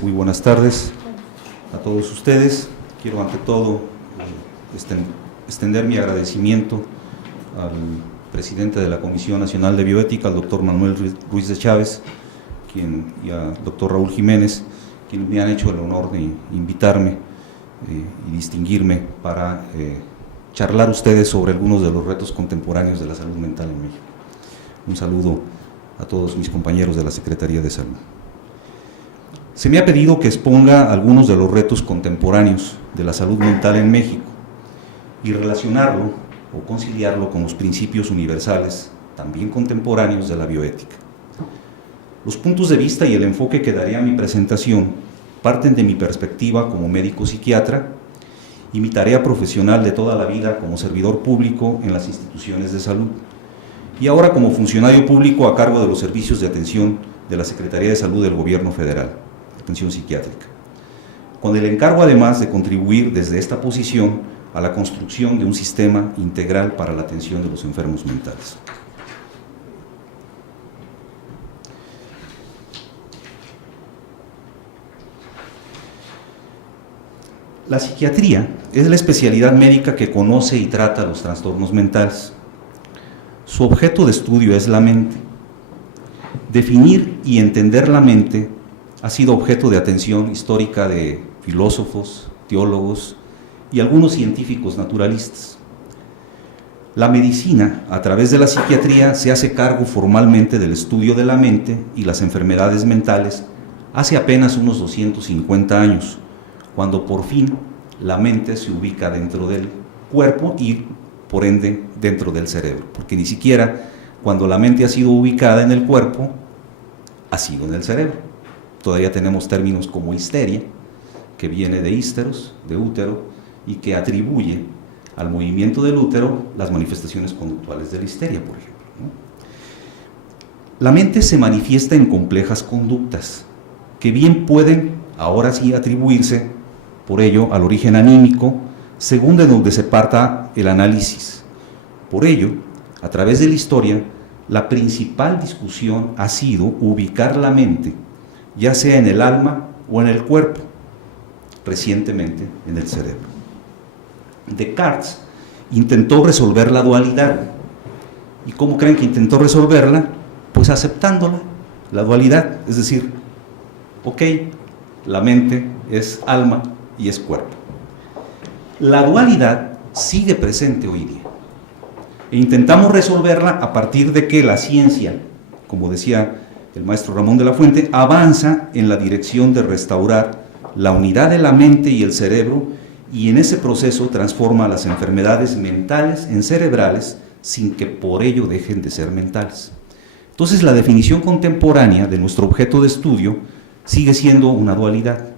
Muy buenas tardes a todos ustedes. Quiero ante todo extender mi agradecimiento al presidente de la Comisión Nacional de Bioética, al doctor Manuel Ruiz de Chávez, y al doctor Raúl Jiménez, quienes me han hecho el honor de invitarme y distinguirme para charlar ustedes sobre algunos de los retos contemporáneos de la salud mental en México. Un saludo a todos mis compañeros de la Secretaría de Salud. Se me ha pedido que exponga algunos de los retos contemporáneos de la salud mental en México y relacionarlo o conciliarlo con los principios universales, también contemporáneos, de la bioética. Los puntos de vista y el enfoque que daré a mi presentación parten de mi perspectiva como médico psiquiatra y mi tarea profesional de toda la vida como servidor público en las instituciones de salud, y ahora como funcionario público a cargo de los servicios de atención de la Secretaría de Salud del Gobierno Federal, atención psiquiátrica, con el encargo además de contribuir desde esta posición a la construcción de un sistema integral para la atención de los enfermos mentales. La psiquiatría es la especialidad médica que conoce y trata los trastornos mentales. Su objeto de estudio es la mente. Definir y entender la mente ha sido objeto de atención histórica de filósofos, teólogos y algunos científicos naturalistas. La medicina, a través de la psiquiatría, se hace cargo formalmente del estudio de la mente y las enfermedades mentales hace apenas unos 250 años, cuando por fin la mente se ubica dentro del cuerpo y, por ende, dentro del cerebro, porque ni siquiera cuando la mente ha sido ubicada en el cuerpo, ha sido en el cerebro. Todavía tenemos términos como histeria, que viene de hísteros, de útero, y que atribuye al movimiento del útero las manifestaciones conductuales de la histeria, por ejemplo, ¿no? La mente se manifiesta en complejas conductas, que bien pueden ahora sí atribuirse, por ello, al origen anímico, según de donde se parta el análisis. Por ello, a través de la historia, la principal discusión ha sido ubicar la mente, ya sea en el alma o en el cuerpo, recientemente en el cerebro. Descartes intentó resolver la dualidad. ¿Y cómo creen que intentó resolverla? Pues aceptándola, la dualidad, es decir, ok, la mente es alma y es cuerpo. La dualidad sigue presente hoy día e intentamos resolverla a partir de que la ciencia, como decía el maestro Ramón de la Fuente, avanza en la dirección de restaurar la unidad de la mente y el cerebro, y en ese proceso transforma las enfermedades mentales en cerebrales sin que por ello dejen de ser mentales. Entonces, la definición contemporánea de nuestro objeto de estudio sigue siendo una dualidad.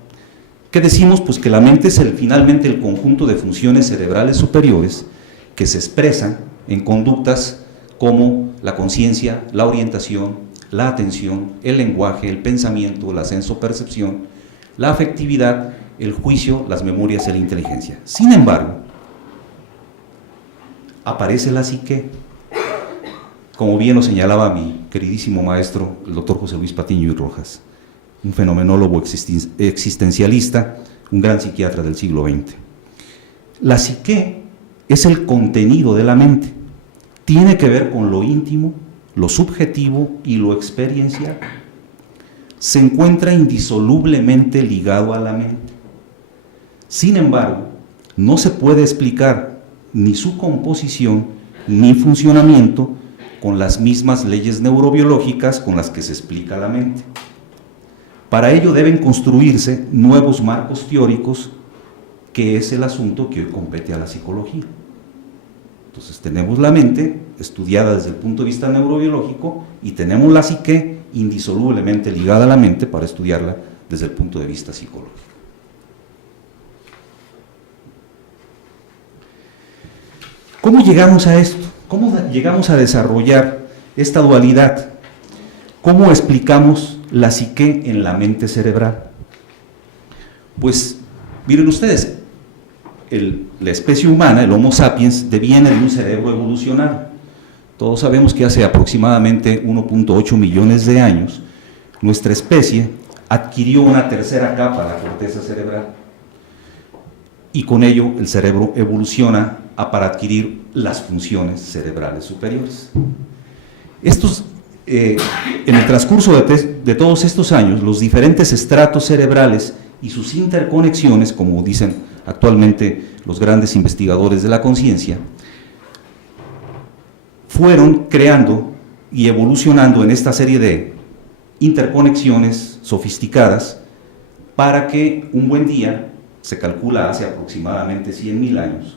¿Qué decimos? Pues que la mente es finalmente el conjunto de funciones cerebrales superiores que se expresan en conductas como la conciencia, la orientación, la atención, el lenguaje, el pensamiento, la sensopercepción, la afectividad, el juicio, las memorias y la inteligencia. Sin embargo, aparece la psique, como bien lo señalaba mi queridísimo maestro, el doctor José Luis Patiño y Rojas, un fenomenólogo existencialista, un gran psiquiatra del siglo XX. La psique es el contenido de la mente, tiene que ver con lo íntimo, lo subjetivo y lo experiencial. Se encuentra indisolublemente ligado a la mente. Sin embargo, no se puede explicar ni su composición ni funcionamiento con las mismas leyes neurobiológicas con las que se explica la mente. Para ello deben construirse nuevos marcos teóricos, que es el asunto que hoy compete a la psicología. Entonces tenemos la mente estudiada desde el punto de vista neurobiológico y tenemos la psique indisolublemente ligada a la mente para estudiarla desde el punto de vista psicológico. ¿Cómo llegamos a esto? ¿Cómo llegamos a desarrollar esta dualidad? ¿Cómo explicamos la psique en la mente cerebral? Pues miren ustedes, la especie humana, el Homo sapiens, deviene de un cerebro evolucionado. Todos sabemos que hace aproximadamente 1.8 millones de años, nuestra especie adquirió una tercera capa, la corteza cerebral, y con ello el cerebro evoluciona para adquirir las funciones cerebrales superiores. En el transcurso de todos estos años, los diferentes estratos cerebrales y sus interconexiones, como dicen actualmente los grandes investigadores de la conciencia, fueron creando y evolucionando en esta serie de interconexiones sofisticadas para que un buen día, se calcula hace aproximadamente 100.000 años,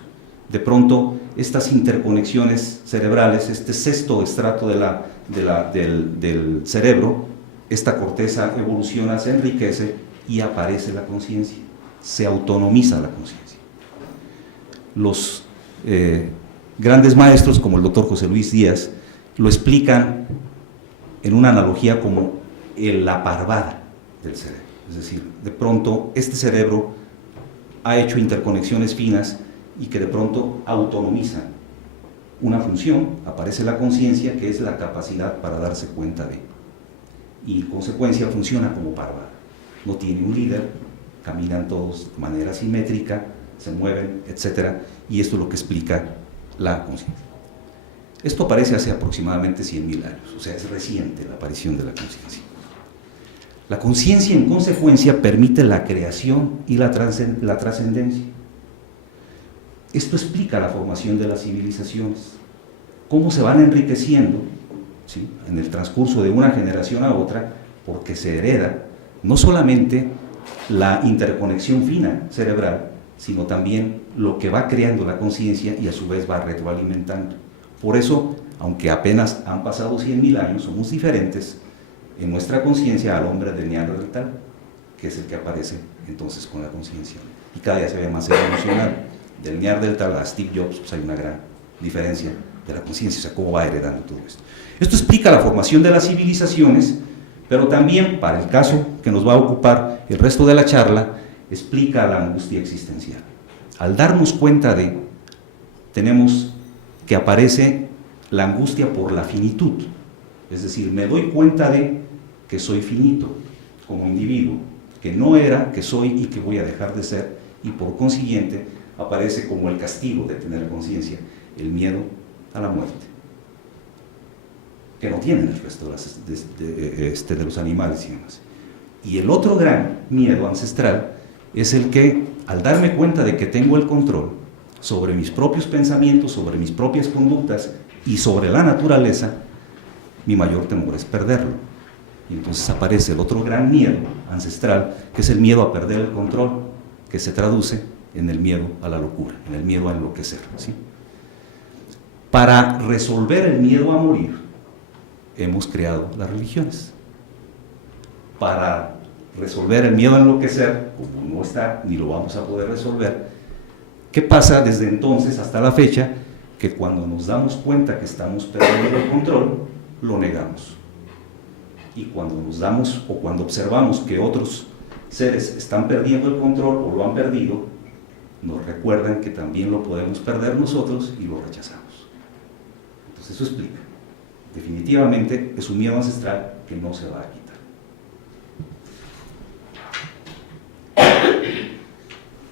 de pronto estas interconexiones cerebrales, este sexto estrato del cerebro, esta corteza evoluciona, se enriquece y aparece la conciencia, se autonomiza la conciencia. Los grandes maestros como el doctor José Luis Díaz lo explican en una analogía como la parvada del cerebro. Es decir, de pronto este cerebro ha hecho interconexiones finas y que de pronto autonomizan una función, aparece la conciencia, que es la capacidad para darse cuenta de, y en consecuencia funciona como parvada. No tiene un líder, caminan todos de manera simétrica, se mueven, etc. Y esto es lo que explica la conciencia. Esto aparece hace aproximadamente 100.000 años, o sea, es reciente la aparición de la conciencia. La conciencia, en consecuencia, permite la creación y la trascendencia. Esto explica la formación de las civilizaciones, cómo se van enriqueciendo, ¿sí?, en el transcurso de una generación a otra, porque se hereda no solamente la interconexión fina cerebral, sino también lo que va creando la conciencia y a su vez va retroalimentando. Por eso, aunque apenas han pasado 100.000 años, somos diferentes en nuestra conciencia al hombre de Neandertal, que es el que aparece entonces con la conciencia, y cada día se ve más evolucionado. Del Neandertal a Steve Jobs, pues hay una gran diferencia de la conciencia, o sea, cómo va heredando todo esto. Esto explica la formación de las civilizaciones, pero también, para el caso que nos va a ocupar el resto de la charla, explica la angustia existencial. Al darnos cuenta tenemos que aparece la angustia por la finitud, es decir, me doy cuenta de que soy finito como individuo, que no era, que soy y que voy a dejar de ser, y por consiguiente aparece como el castigo de tener conciencia, el miedo a la muerte, que no tienen el resto de los animales y demás. Y el otro gran miedo ancestral es el que, al darme cuenta de que tengo el control sobre mis propios pensamientos, sobre mis propias conductas y sobre la naturaleza, mi mayor temor es perderlo. Y entonces aparece el otro gran miedo ancestral, que es el miedo a perder el control, que se traduce en el miedo a la locura, en el miedo a enloquecer, ¿sí? Para resolver el miedo a morir, hemos creado las religiones. Para resolver el miedo a enloquecer, como no está, ni lo vamos a poder resolver, ¿qué pasa desde entonces hasta la fecha? Que cuando nos damos cuenta que estamos perdiendo el control, lo negamos. Y cuando cuando observamos que otros seres están perdiendo el control o lo han perdido, nos recuerdan que también lo podemos perder nosotros y lo rechazamos. Entonces eso explica. Definitivamente es un miedo ancestral que no se va a quitar.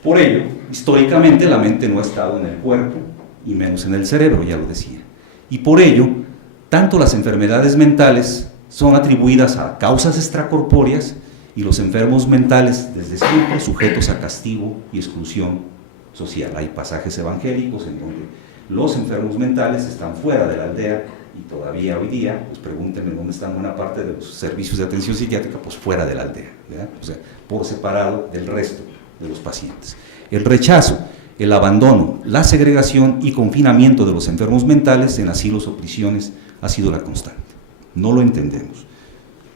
Por ello, históricamente la mente no ha estado en el cuerpo y menos en el cerebro, ya lo decía. Y por ello, tanto las enfermedades mentales son atribuidas a causas extracorpóreas y los enfermos mentales desde siempre sujetos a castigo y exclusión social. Hay pasajes evangélicos en donde los enfermos mentales están fuera de la aldea y todavía hoy día, pues pregúntenme dónde están buena parte de los servicios de atención psiquiátrica, pues fuera de la aldea, ¿verdad? O sea, por separado del resto de los pacientes. El rechazo, el abandono, la segregación y confinamiento de los enfermos mentales en asilos o prisiones ha sido la constante. No lo entendemos.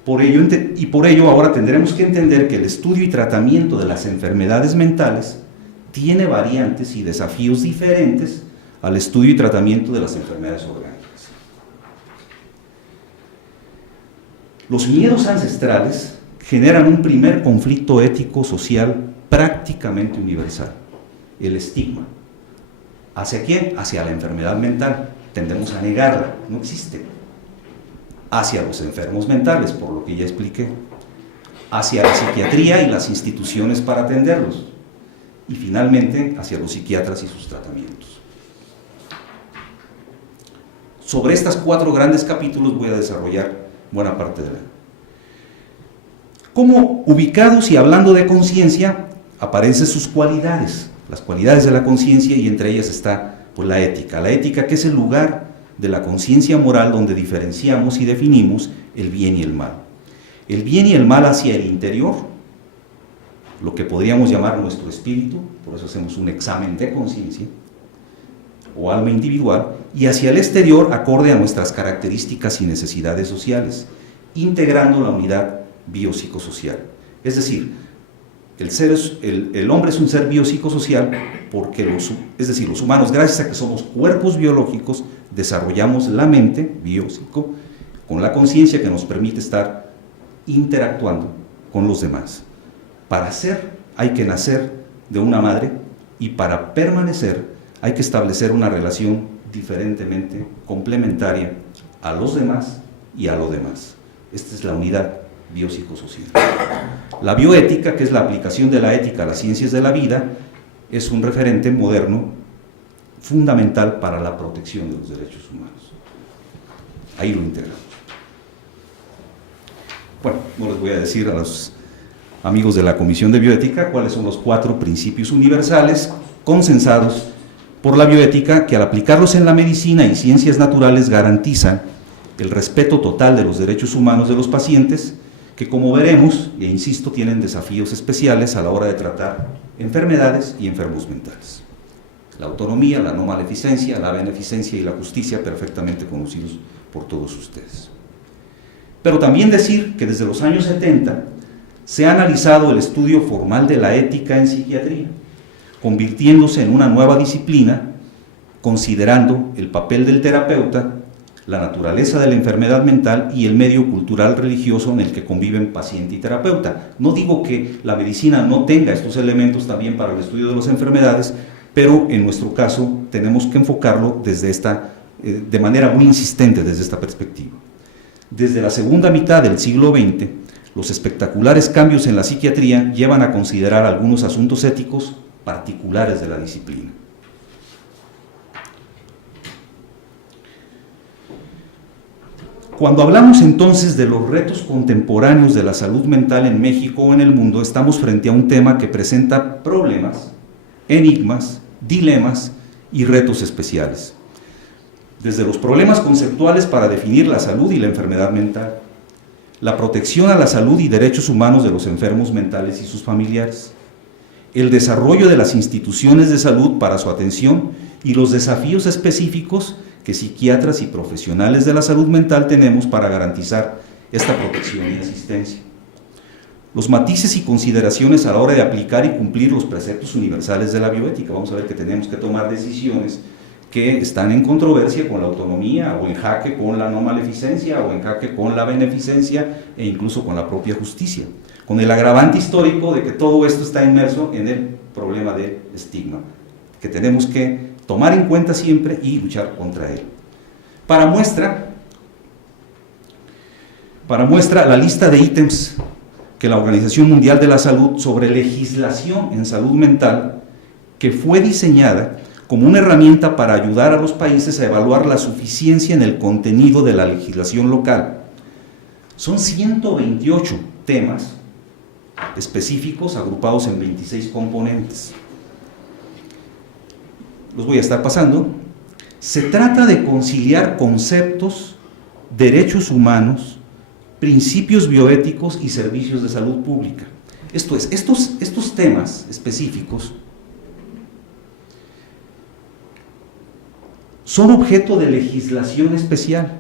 Por ello ahora tendremos que entender que el estudio y tratamiento de las enfermedades mentales tiene variantes y desafíos diferentes al estudio y tratamiento de las enfermedades orgánicas. Los miedos ancestrales generan un primer conflicto ético-social prácticamente universal, el estigma. ¿Hacia quién? Hacia la enfermedad mental. Tendemos a negarla, no existe. Hacia los enfermos mentales, por lo que ya expliqué. hacia la psiquiatría y las instituciones para atenderlos, y finalmente hacia los psiquiatras y sus tratamientos. Sobre estas 4 grandes capítulos voy a desarrollar buena parte de la. Como ubicados y hablando de conciencia, aparecen sus cualidades, las cualidades de la conciencia, y entre ellas está pues, la ética, que es el lugar de la conciencia moral donde diferenciamos y definimos el bien y el mal. El bien y el mal hacia el interior, lo que podríamos llamar nuestro espíritu, por eso hacemos un examen de conciencia o alma individual, y hacia el exterior acorde a nuestras características y necesidades sociales, integrando la unidad biopsicosocial. Es decir, el hombre es un ser biopsicosocial porque los humanos, gracias a que somos cuerpos biológicos, desarrollamos la mente biopsico con la conciencia que nos permite estar interactuando con los demás. Para ser hay que nacer de una madre, y para permanecer hay que establecer una relación diferentemente complementaria a los demás y a lo demás. Esta es la unidad biopsicosocial. La bioética, que es la aplicación de la ética a las ciencias de la vida, es un referente moderno fundamental para la protección de los derechos humanos. Ahí lo integramos. Bueno, no les voy a decir a los amigos de la Comisión de Bioética cuáles son los 4 principios universales consensados por la bioética, que al aplicarlos en la medicina y ciencias naturales garantizan el respeto total de los derechos humanos de los pacientes, que como veremos, e insisto, tienen desafíos especiales a la hora de tratar enfermedades y enfermos mentales. La autonomía, la no maleficencia, la beneficencia y la justicia, perfectamente conocidos por todos ustedes. Pero también decir que desde los años 70 se ha analizado el estudio formal de la ética en psiquiatría, convirtiéndose en una nueva disciplina, considerando el papel del terapeuta, la naturaleza de la enfermedad mental y el medio cultural religioso en el que conviven paciente y terapeuta. No digo que la medicina no tenga estos elementos también para el estudio de las enfermedades, pero en nuestro caso tenemos que enfocarlo de manera muy insistente desde esta perspectiva. Desde la segunda mitad del siglo XX, los espectaculares cambios en la psiquiatría llevan a considerar algunos asuntos éticos particulares de la disciplina. Cuando hablamos entonces de los retos contemporáneos de la salud mental en México o en el mundo, estamos frente a un tema que presenta problemas, enigmas, dilemas y retos especiales. Desde los problemas conceptuales para definir la salud y la enfermedad mental, la protección a la salud y derechos humanos de los enfermos mentales y sus familiares, el desarrollo de las instituciones de salud para su atención y los desafíos específicos que psiquiatras y profesionales de la salud mental tenemos para garantizar esta protección y asistencia. Los matices y consideraciones a la hora de aplicar y cumplir los preceptos universales de la bioética. Vamos a ver que tenemos que tomar decisiones que están en controversia con la autonomía, o en jaque con la no maleficencia, o en jaque con la beneficencia, e incluso con la propia justicia, con el agravante histórico de que todo esto está inmerso en el problema del estigma, que tenemos que tomar en cuenta siempre y luchar contra él. Para muestra la lista de ítems que la Organización Mundial de la Salud sobre legislación en salud mental, que fue diseñada como una herramienta para ayudar a los países a evaluar la suficiencia en el contenido de la legislación local. Son 128 temas específicos agrupados en 26 componentes. Los voy a estar pasando. Se trata de conciliar conceptos, derechos humanos, principios bioéticos y servicios de salud pública. Esto es, estos temas específicos son objeto de legislación especial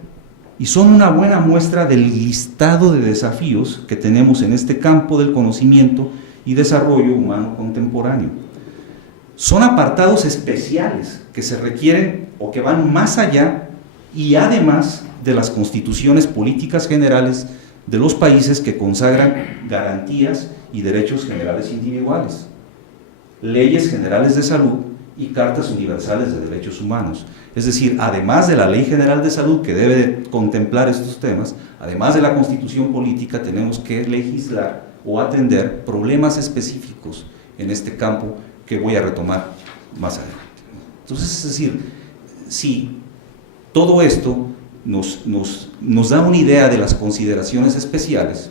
y son una buena muestra del listado de desafíos que tenemos en este campo del conocimiento y desarrollo humano contemporáneo. Son apartados especiales que se requieren o que van más allá y además de las constituciones políticas generales de los países que consagran garantías y derechos generales individuales, leyes generales de salud y cartas universales de derechos humanos. Es decir, además de la Ley General de Salud, que debe de contemplar estos temas, además de la Constitución política, tenemos que legislar o atender problemas específicos en este campo que voy a retomar más adelante. Entonces, es decir, si todo esto nos da una idea de las consideraciones especiales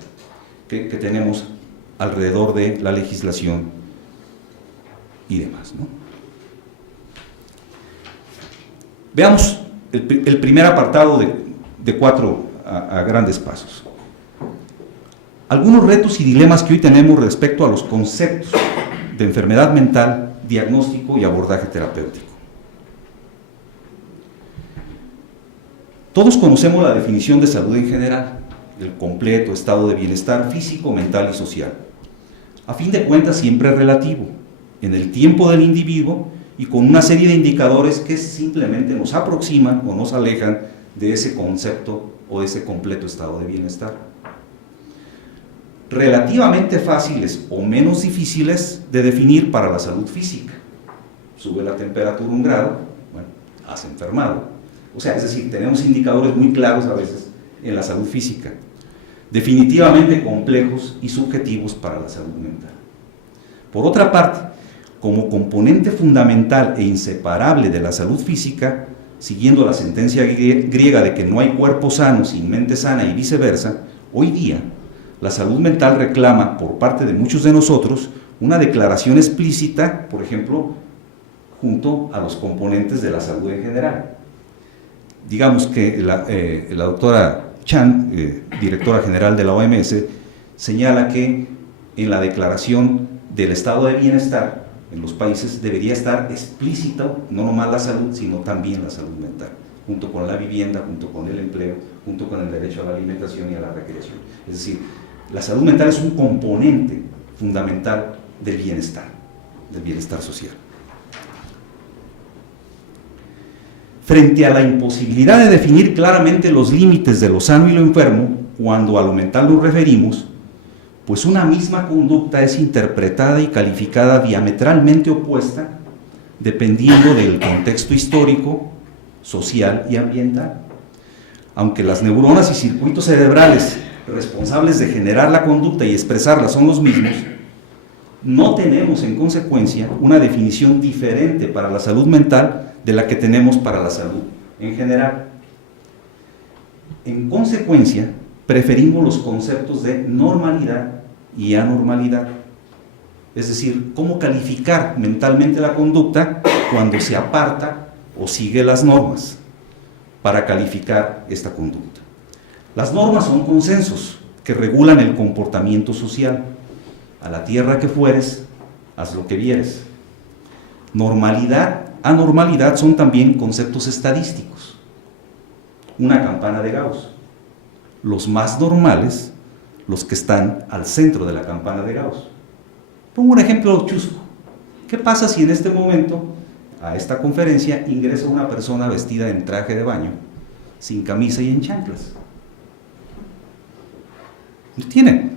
que tenemos alrededor de la legislación y demás, ¿no? Veamos el primer apartado de 4 a grandes pasos. Algunos retos y dilemas que hoy tenemos respecto a los conceptos de enfermedad mental, diagnóstico y abordaje terapéutico. Todos conocemos la definición de salud en general, el completo estado de bienestar físico, mental y social. A fin de cuentas, siempre es relativo, en el tiempo del individuo y con una serie de indicadores que simplemente nos aproximan o nos alejan de ese concepto o de ese completo estado de bienestar. Relativamente fáciles o menos difíciles de definir para la salud física. Sube la temperatura 1 grado, bueno, has enfermado. O sea, es decir, tenemos indicadores muy claros a veces en la salud física. Definitivamente complejos y subjetivos para la salud mental. Por otra parte, como componente fundamental e inseparable de la salud física, siguiendo la sentencia griega de que no hay cuerpo sano sin mente sana y viceversa, hoy día la salud mental reclama por parte de muchos de nosotros una declaración explícita, por ejemplo, junto a los componentes de la salud en general. Digamos que la doctora Chan, directora general de la OMS, señala que en la declaración del estado de bienestar en los países debería estar explícito no nomás la salud, sino también la salud mental, junto con la vivienda, junto con el empleo, junto con el derecho a la alimentación y a la recreación. Es decir, la salud mental es un componente fundamental del bienestar social. Frente a la imposibilidad de definir claramente los límites de lo sano y lo enfermo, cuando a lo mental nos referimos, pues una misma conducta es interpretada y calificada diametralmente opuesta, dependiendo del contexto histórico, social y ambiental. Aunque las neuronas y circuitos cerebrales responsables de generar la conducta y expresarla son los mismos, no tenemos en consecuencia una definición diferente para la salud mental de la que tenemos para la salud en general. En consecuencia, preferimos los conceptos de normalidad y anormalidad, es decir, cómo calificar mentalmente la conducta cuando se aparta o sigue las normas para calificar esta conducta. Las normas son consensos que regulan el comportamiento social. A la tierra que fueres, haz lo que vieres. Normalidad, anormalidad son también conceptos estadísticos. Una campana de Gauss. Los más normales, los que están al centro de la campana de Gauss. Pongo un ejemplo chusco. ¿Qué pasa si en este momento a esta conferencia ingresa una persona vestida en traje de baño, sin camisa y en chanclas? ¿No tiene?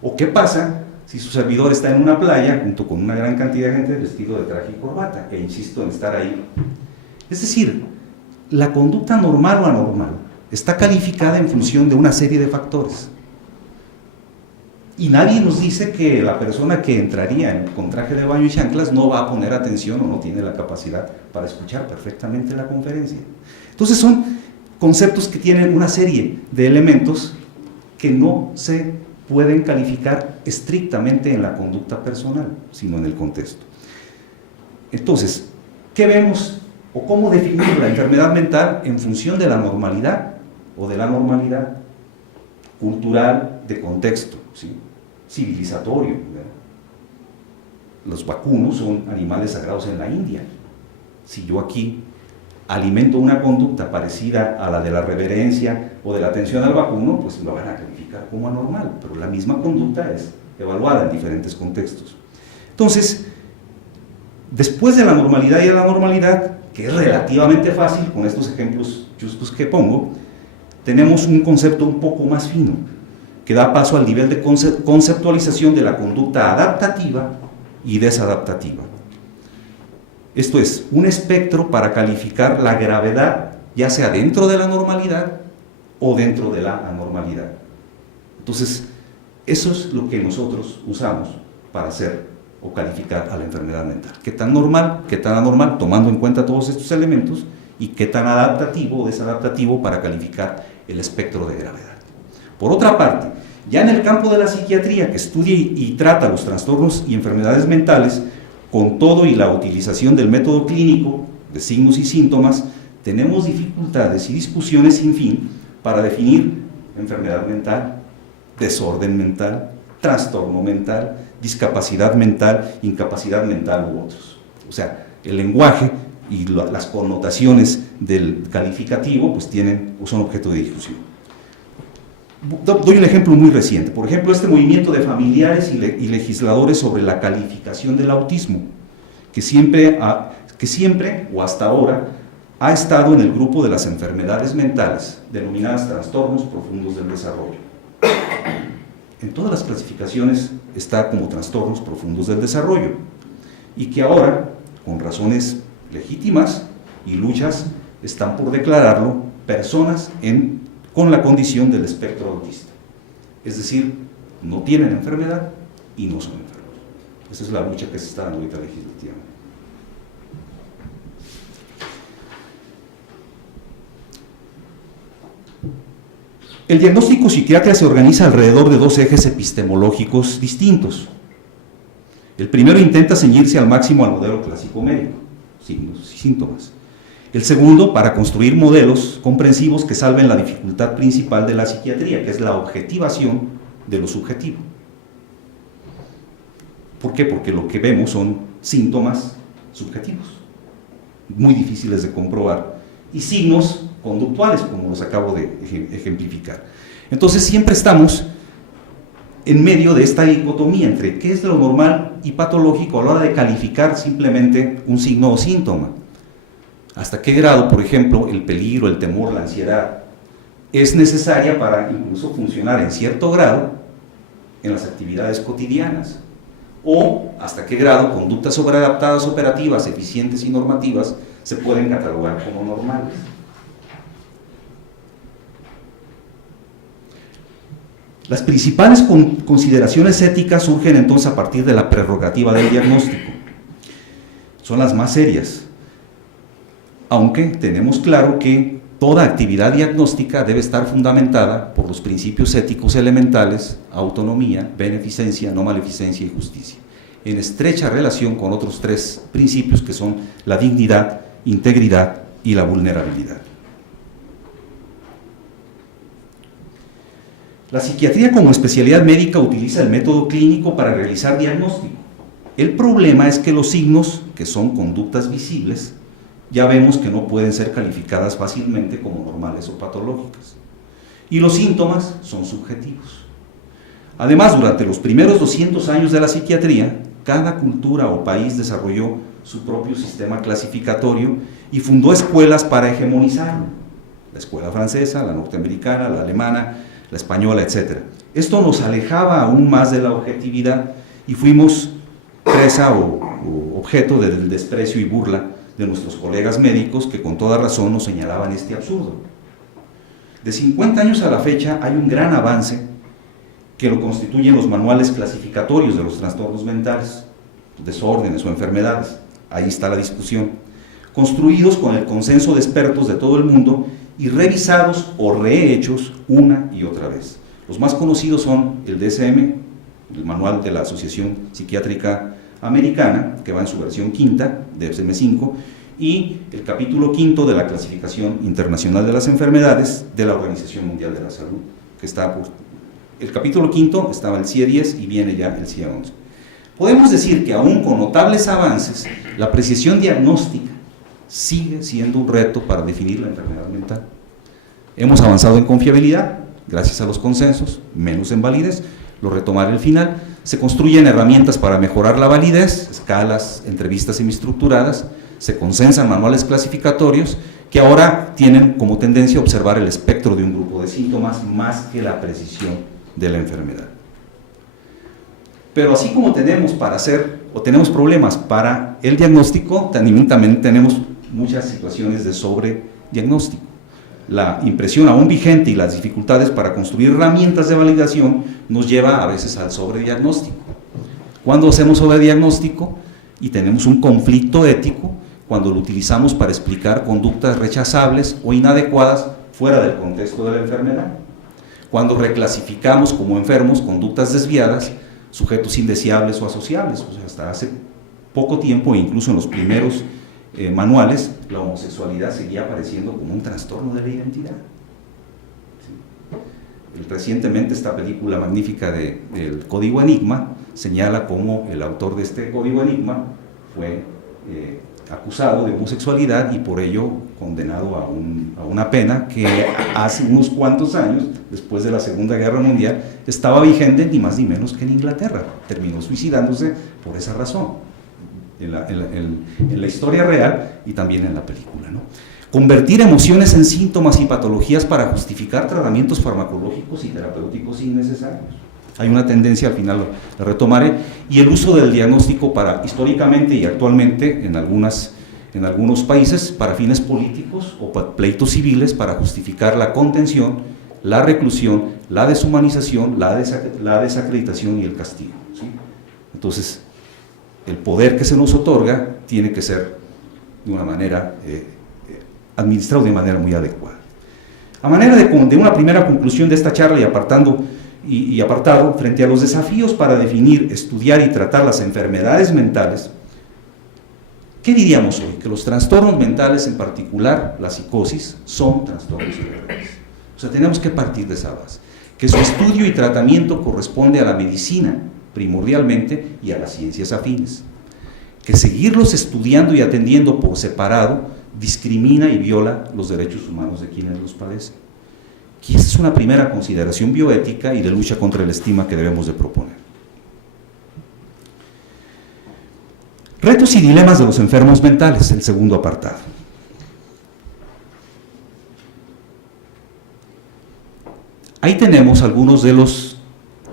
¿O qué pasa si su servidor está en una playa junto con una gran cantidad de gente vestido de traje y corbata? E insisto en estar ahí. Es decir, la conducta normal o anormal está calificada en función de una serie de factores. Y nadie nos dice que la persona que entraría con traje de baño y chanclas no va a poner atención o no tiene la capacidad para escuchar perfectamente la conferencia. Entonces son conceptos que tienen una serie de elementos que no se pueden calificar estrictamente en la conducta personal, sino en el contexto. Entonces, ¿qué vemos o cómo definir la enfermedad mental en función de la normalidad o de la anormalidad cultural, de contexto, ¿sí? Civilizatorio, ¿verdad? Los vacunos son animales sagrados en la India. Si yo aquí alimento una conducta parecida a la de la reverencia o de la atención al vacuno, pues lo van a calificar como anormal, pero la misma conducta es evaluada en diferentes contextos. Entonces, después de la normalidad y de la anormalidad, que es relativamente fácil con estos ejemplos chuscos que pongo, tenemos un concepto un poco más fino, que da paso al nivel de conceptualización de la conducta adaptativa y desadaptativa. Esto es, un espectro para calificar la gravedad, ya sea dentro de la normalidad o dentro de la anormalidad. Entonces, Eso es lo que nosotros usamos para hacer o calificar a la enfermedad mental. ¿Qué tan normal, qué tan anormal, tomando en cuenta todos estos elementos, y qué tan adaptativo o desadaptativo para calificar el espectro de gravedad? Por otra parte, ya en el campo de la psiquiatría, que estudia y trata los trastornos y enfermedades mentales, con todo y la utilización del método clínico de signos y síntomas, tenemos dificultades y discusiones sin fin para definir enfermedad mental, desorden mental, trastorno mental, discapacidad mental, incapacidad mental u otros. O sea, el lenguaje y las connotaciones del calificativo pues tienen o son objeto de discusión. Doy un ejemplo muy reciente, por ejemplo, este movimiento de familiares y legisladores sobre la calificación del autismo, que siempre o hasta ahora ha estado en el grupo de las enfermedades mentales, denominadas trastornos profundos del desarrollo. En todas las clasificaciones está como trastornos profundos del desarrollo, y que ahora, con razones legítimas y luchas, están por declararlo personas con la condición del espectro autista. Es decir, no tienen enfermedad y no son enfermos. Esa es la lucha que se está dando ahorita legislativamente. El diagnóstico psiquiátrico se organiza alrededor de dos ejes epistemológicos distintos. El primero intenta ceñirse al máximo al modelo clásico médico, signos y síntomas. El segundo, para construir modelos comprensivos que salven la dificultad principal de la psiquiatría, que es la objetivación de lo subjetivo. ¿Por qué? Porque lo que vemos son síntomas subjetivos, muy difíciles de comprobar, y signos conductuales, como los acabo de ejemplificar. Entonces siempre estamos en medio de esta dicotomía entre qué es lo normal y patológico a la hora de calificar simplemente un signo o síntoma. Hasta qué grado, por ejemplo, el peligro, el temor, la ansiedad es necesaria para incluso funcionar en cierto grado en las actividades cotidianas, o hasta qué grado conductas sobreadaptadas operativas, eficientes y normativas se pueden catalogar como normales. Las principales consideraciones éticas surgen entonces a partir de la prerrogativa del diagnóstico. Son las más serias, aunque tenemos claro que toda actividad diagnóstica debe estar fundamentada por los principios éticos elementales: autonomía, beneficencia, no maleficencia y justicia, en estrecha relación con otros tres principios que son la dignidad, integridad y la vulnerabilidad. La psiquiatría como especialidad médica utiliza el método clínico para realizar diagnóstico. El problema es que los signos, que son conductas visibles, ya vemos que no pueden ser calificadas fácilmente como normales o patológicas. Y los síntomas son subjetivos. Además, durante los primeros 200 años de la psiquiatría, cada cultura o país desarrolló su propio sistema clasificatorio y fundó escuelas para hegemonizarlo. La escuela francesa, la norteamericana, la alemana, la española, etc. Esto nos alejaba aún más de la objetividad y fuimos presa o objeto del desprecio y burla de nuestros colegas médicos, que con toda razón nos señalaban este absurdo. De 50 años a la fecha hay un gran avance que lo constituyen los manuales clasificatorios de los trastornos mentales, desórdenes o enfermedades. Ahí está la discusión, construidos con el consenso de expertos de todo el mundo y revisados o rehechos una y otra vez. Los más conocidos son el DSM, el manual de la Asociación Psiquiátrica Americana, que va en su versión quinta, DSM-5, y el capítulo quinto de la Clasificación Internacional de las Enfermedades de la Organización Mundial de la Salud, que está por... El capítulo quinto estaba el CIE 10 y viene ya el CIE 11. Podemos decir que aún con notables avances, la precisión diagnóstica sigue siendo un reto para definir la enfermedad mental. Hemos avanzado en confiabilidad, gracias a los consensos, menos en validez. Lo retomaré al final. Se construyen herramientas para mejorar la validez, escalas, entrevistas semiestructuradas, se consensan manuales clasificatorios que ahora tienen como tendencia a observar el espectro de un grupo de síntomas más que la precisión de la enfermedad. Pero así como tenemos tenemos problemas para el diagnóstico, también tenemos muchas situaciones de sobrediagnóstico. la impresión aún vigente y las dificultades para construir herramientas de validación nos lleva a veces al sobrediagnóstico. ¿Cuándo hacemos sobrediagnóstico? Y tenemos un conflicto ético cuando lo utilizamos para explicar conductas rechazables o inadecuadas fuera del contexto de la enfermedad. Cuando reclasificamos como enfermos conductas desviadas, sujetos indeseables o asociables. O sea, hasta hace poco tiempo, incluso en los primeros manuales, la homosexualidad seguía apareciendo como un trastorno de la identidad. ¿Sí? Recientemente esta película magnífica del Código Enigma señala cómo el autor de este Código Enigma fue acusado de homosexualidad y por ello condenado a una pena que hace unos cuantos años, después de la Segunda Guerra Mundial, estaba vigente ni más ni menos que en Inglaterra. Terminó suicidándose por esa razón, en la historia real y también en la película, ¿no? Convertir emociones en síntomas y patologías para justificar tratamientos farmacológicos y terapéuticos innecesarios. Hay una tendencia, al final la retomaré, y el uso del diagnóstico históricamente y actualmente en algunos países para fines políticos o pleitos civiles para justificar la contención, la reclusión, la deshumanización, la desacreditación y el castigo, ¿sí? Entonces, el poder que se nos otorga tiene que ser de una manera administrado de manera muy adecuada. A manera de una primera conclusión de esta charla y apartado, frente a los desafíos para definir, estudiar y tratar las enfermedades mentales, ¿qué diríamos hoy? Que los trastornos mentales, en particular la psicosis, son trastornos cerebrales. O sea, tenemos que partir de esa base, que su estudio y tratamiento corresponde a la medicina, primordialmente, y a las ciencias afines. Que seguirlos estudiando y atendiendo por separado discrimina y viola los derechos humanos de quienes los padecen. Y esa es una primera consideración bioética y de lucha contra el estigma que debemos de proponer. Retos y dilemas de los enfermos mentales, el segundo apartado. Ahí tenemos algunos de los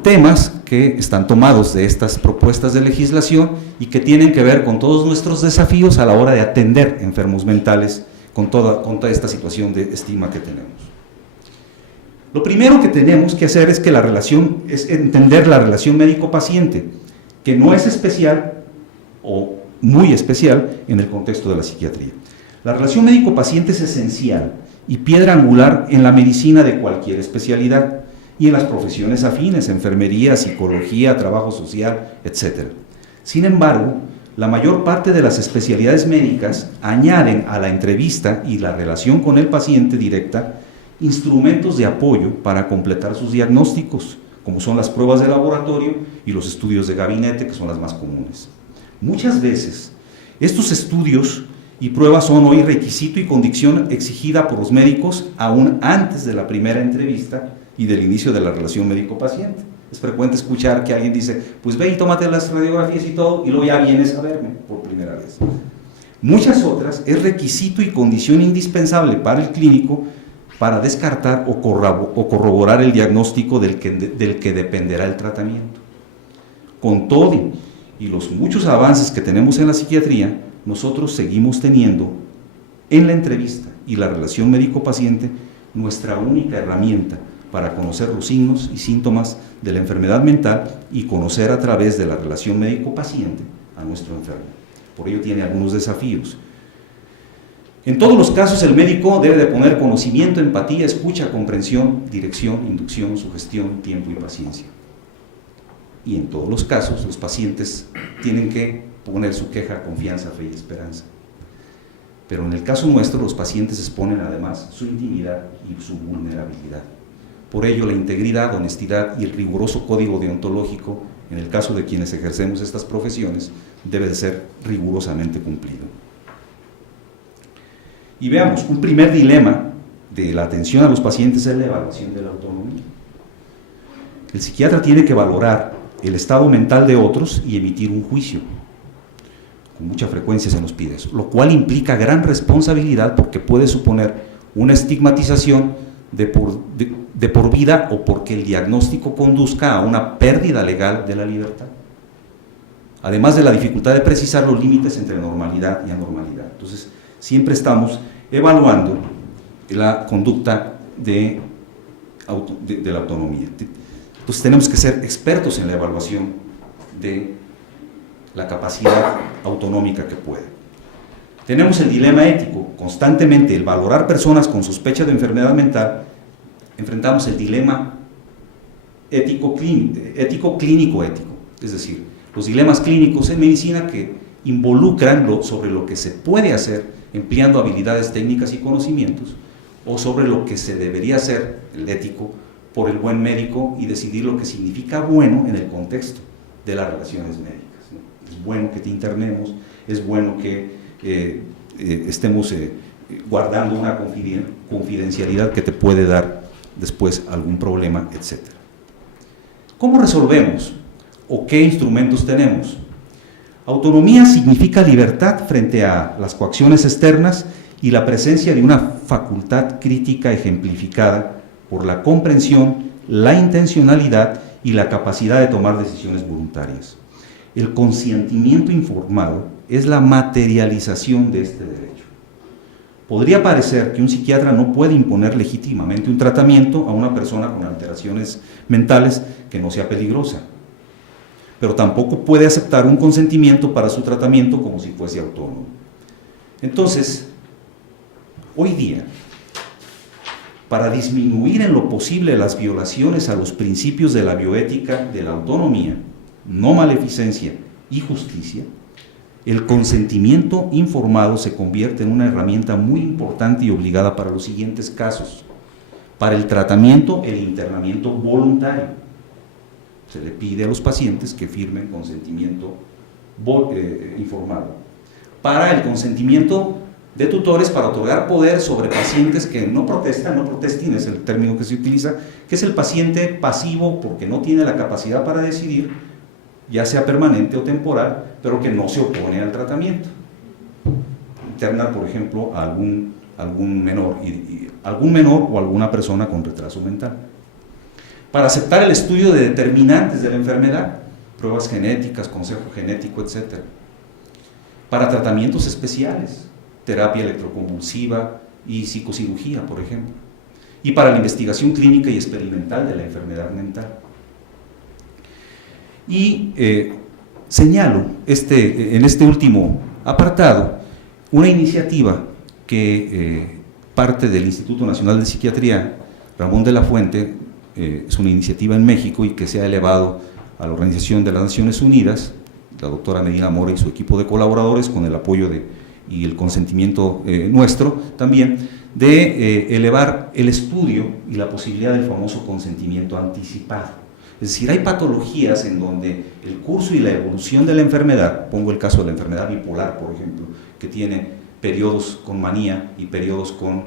temas que están tomados de estas propuestas de legislación y que tienen que ver con todos nuestros desafíos a la hora de atender enfermos mentales con toda esta situación de estigma que tenemos. Lo primero que tenemos que hacer es entender la relación médico-paciente, que no es especial o muy especial en el contexto de la psiquiatría. La relación médico-paciente es esencial y piedra angular en la medicina de cualquier especialidad y en las profesiones afines, enfermería, psicología, trabajo social, etc. Sin embargo, la mayor parte de las especialidades médicas añaden a la entrevista y la relación con el paciente directa instrumentos de apoyo para completar sus diagnósticos, como son las pruebas de laboratorio y los estudios de gabinete, que son las más comunes. Muchas veces, estos estudios y pruebas son hoy requisito y condición exigida por los médicos aún antes de la primera entrevista y del inicio de la relación médico-paciente. Es frecuente escuchar que alguien dice, pues ve y tómate las radiografías y todo, y luego ya vienes a verme por primera vez. Muchas otras es requisito y condición indispensable para el clínico para descartar o corroborar el diagnóstico del que dependerá el tratamiento. Con todo y los muchos avances que tenemos en la psiquiatría, nosotros seguimos teniendo en la entrevista y la relación médico-paciente nuestra única herramienta para conocer los signos y síntomas de la enfermedad mental y conocer a través de la relación médico-paciente a nuestro enfermo. Por ello tiene algunos desafíos. En todos los casos el médico debe de poner conocimiento, empatía, escucha, comprensión, dirección, inducción, sugestión, tiempo y paciencia. Y en todos los casos los pacientes tienen que poner su queja, confianza, fe y esperanza. Pero en el caso nuestro los pacientes exponen además su intimidad y su vulnerabilidad. Por ello la integridad, honestidad y el riguroso código deontológico, en el caso de quienes ejercemos estas profesiones, debe de ser rigurosamente cumplido. Y veamos, un primer dilema de la atención a los pacientes es la evaluación de la autonomía. El psiquiatra tiene que valorar el estado mental de otros y emitir un juicio. Con mucha frecuencia se nos pide eso, lo cual implica gran responsabilidad porque puede suponer una estigmatización de por vida o porque el diagnóstico conduzca a una pérdida legal de la libertad. Además de la dificultad de precisar los límites entre normalidad y anormalidad. Entonces, siempre estamos evaluando la conducta de la autonomía. Entonces tenemos que ser expertos en la evaluación de la capacidad autonómica que puede. Tenemos el dilema ético, constantemente el valorar personas con sospecha de enfermedad mental, enfrentamos el dilema ético clínico ético, es decir, los dilemas clínicos en medicina que involucran sobre lo que se puede hacer empleando habilidades técnicas y conocimientos, o sobre lo que se debería hacer, el ético, por el buen médico y decidir lo que significa bueno en el contexto de las relaciones médicas, ¿no? Es bueno que te internemos, es bueno que estemos guardando una confidencialidad que te puede dar después algún problema, etc. ¿Cómo resolvemos? ¿O qué instrumentos tenemos? Autonomía significa libertad frente a las coacciones externas y la presencia de una facultad crítica ejemplificada por la comprensión, la intencionalidad y la capacidad de tomar decisiones voluntarias. El consentimiento informado es la materialización de este derecho. Podría parecer que un psiquiatra no puede imponer legítimamente un tratamiento a una persona con alteraciones mentales que no sea peligrosa, pero tampoco puede aceptar un consentimiento para su tratamiento como si fuese autónomo. Entonces, hoy día, para disminuir en lo posible las violaciones a los principios de la bioética de la autonomía, no maleficencia y justicia, el consentimiento informado se convierte en una herramienta muy importante y obligada para los siguientes casos. Para el tratamiento, el internamiento voluntario. Se le pide a los pacientes que firmen consentimiento informado. Para el consentimiento de tutores para otorgar poder sobre pacientes que no protesten, es el término que se utiliza, que es el paciente pasivo porque no tiene la capacidad para decidir, ya sea permanente o temporal, pero que no se opone al tratamiento. Internar, por ejemplo, a algún menor o alguna persona con retraso mental. Para aceptar el estudio de determinantes de la enfermedad, pruebas genéticas, consejo genético, etc. Para tratamientos especiales, terapia electroconvulsiva y psicocirugía, por ejemplo. Y para la investigación clínica y experimental de la enfermedad mental. Y señalo en este último apartado una iniciativa que parte del Instituto Nacional de Psiquiatría, Ramón de la Fuente, es una iniciativa en México y que se ha elevado a la Organización de las Naciones Unidas, la doctora Medina Mora y su equipo de colaboradores, con el apoyo y el consentimiento nuestro también, de elevar el estudio y la posibilidad del famoso consentimiento anticipado. Es decir, hay patologías en donde el curso y la evolución de la enfermedad, pongo el caso de la enfermedad bipolar, por ejemplo, que tiene periodos con manía y periodos con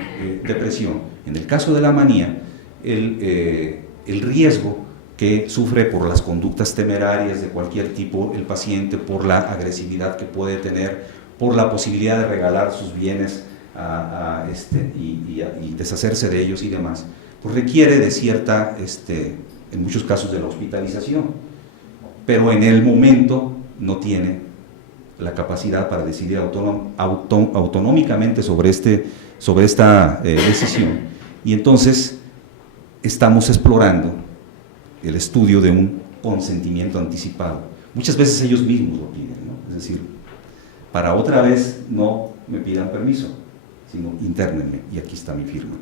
depresión. En el caso de la manía, el riesgo que sufre por las conductas temerarias de cualquier tipo el paciente, por la agresividad que puede tener, por la posibilidad de regalar sus bienes y deshacerse de ellos y demás, pues requiere de cierta, en muchos casos, de la hospitalización, pero en el momento no tiene la capacidad para decidir autonómicamente sobre esta decisión, y entonces estamos explorando el estudio de un consentimiento anticipado. Muchas veces ellos mismos lo piden, ¿no? Es decir, para otra vez no me pidan permiso, sino internenme, y aquí está mi firma.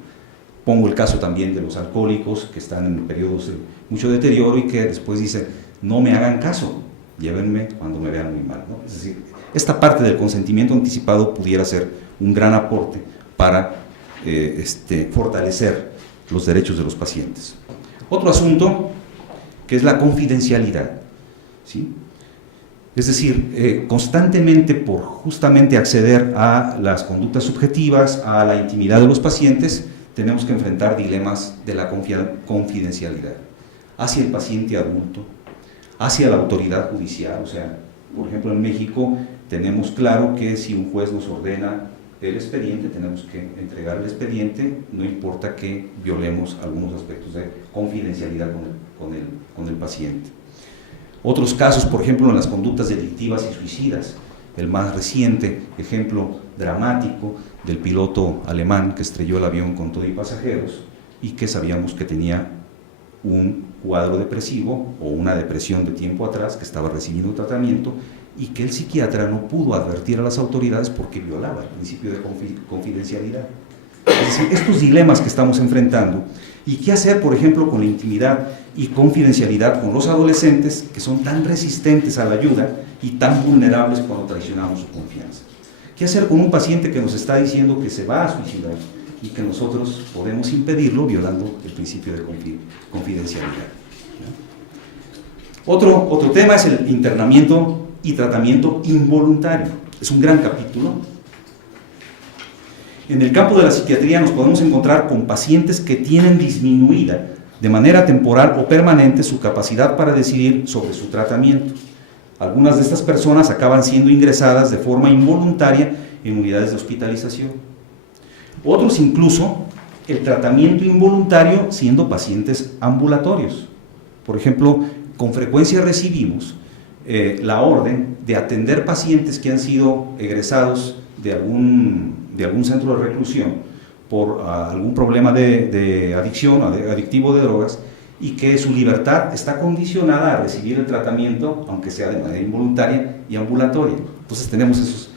Pongo el caso también de los alcohólicos que están en periodos de mucho deterioro y que después dicen, no me hagan caso, llévenme cuando me vean muy mal, ¿no? Es decir, esta parte del consentimiento anticipado pudiera ser un gran aporte para fortalecer los derechos de los pacientes. Otro asunto que es la confidencialidad, ¿sí? Es decir, constantemente por justamente acceder a las conductas subjetivas, a la intimidad de los pacientes, tenemos que enfrentar dilemas de la confidencialidad hacia el paciente adulto, hacia la autoridad judicial. O sea, por ejemplo, en México tenemos claro que si un juez nos ordena el expediente, tenemos que entregar el expediente, no importa que violemos algunos aspectos de confidencialidad con el paciente. Otros casos, por ejemplo, en las conductas delictivas y suicidas, el más reciente ejemplo dramático del piloto alemán que estrelló el avión con todo y pasajeros y que sabíamos que tenía un cuadro depresivo o una depresión de tiempo atrás, que estaba recibiendo tratamiento y que el psiquiatra no pudo advertir a las autoridades porque violaba el principio de confidencialidad. Es decir, estos dilemas que estamos enfrentando y qué hacer, por ejemplo, con la intimidad y confidencialidad con los adolescentes que son tan resistentes a la ayuda y tan vulnerables cuando traicionamos su confianza. ¿Qué hacer con un paciente que nos está diciendo que se va a suicidar y que nosotros podemos impedirlo violando el principio de confidencialidad? Otro tema es el internamiento y tratamiento involuntario. Es un gran capítulo. En el campo de la psiquiatría nos podemos encontrar con pacientes que tienen disminuida de manera temporal o permanente su capacidad para decidir sobre su tratamiento. Algunas de estas personas acaban siendo ingresadas de forma involuntaria en unidades de hospitalización. Otros incluso el tratamiento involuntario siendo pacientes ambulatorios. Por ejemplo, con frecuencia recibimos la orden de atender pacientes que han sido egresados de algún centro de reclusión por algún problema de adicción o adictivo de drogas y que su libertad está condicionada a recibir el tratamiento, aunque sea de manera involuntaria y ambulatoria. Entonces tenemos